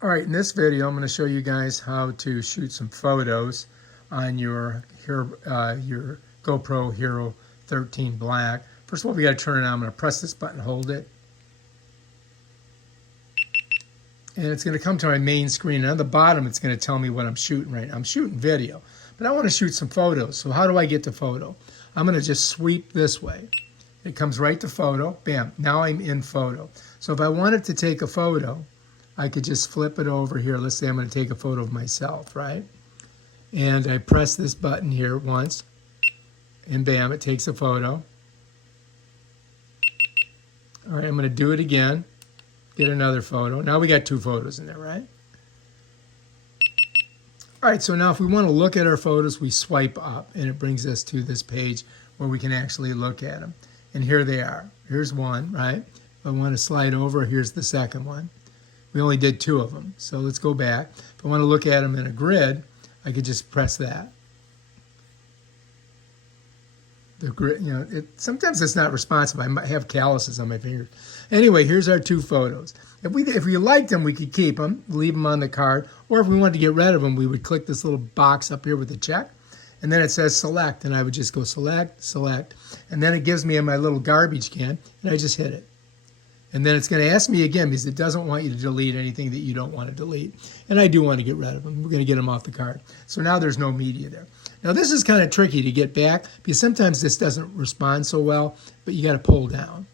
All right, in this video, I'm going to show you guys how to shoot some photos on your GoPro Hero 13 Black. First of all, we got to turn it on. I'm going to press this button, hold it, and it's going to come to my main screen. And on the bottom, it's going to tell me what I'm shooting right now. I'm shooting video, but I want to shoot some photos. So how do I get to photo? I'm going to just sweep this way. It comes right to photo. Bam. Now I'm in photo. So if I wanted to take a photo, I could just flip it over here. Let's say I'm going to take a photo of myself, right? And I press this button here once, and bam, it takes a photo. All right, I'm going to do it again, get another photo. Now we got two photos in there, right? All right, so now if we want to look at our photos, we swipe up, and it brings us to this page where we can actually look at them. And here they are. Here's one, right? If I want to slide over, here's the second one. We only did two of them, so let's go back. If I want to look at them in a grid, I could just press that. The grid, you know, sometimes it's not responsive. I might have calluses on my fingers. Anyway, here's our two photos. If we liked them, we could keep them, leave them on the card, or if we wanted to get rid of them, we would click this little box up here with a check, and then it says select, and I would just go select, select, and then it gives me in my little garbage can, and I just hit it. And then it's going to ask me again because it doesn't want you to delete anything that you don't want to delete. And I do want to get rid of them. We're going to get them off the card. So now there's no media there. Now this is kind of tricky to get back because sometimes this doesn't respond so well, but you got to pull down.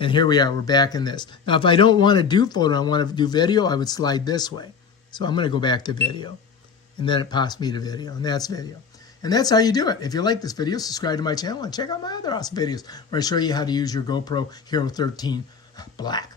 And here we are, we're back in this. Now if I don't want to do photo, I want to do video, I would slide this way. So I'm going to go back to video. And then it pops me to video, and that's video. And that's how you do it. If you like this video, subscribe to my channel and check out my other awesome videos where I show you how to use your GoPro Hero 13 Black.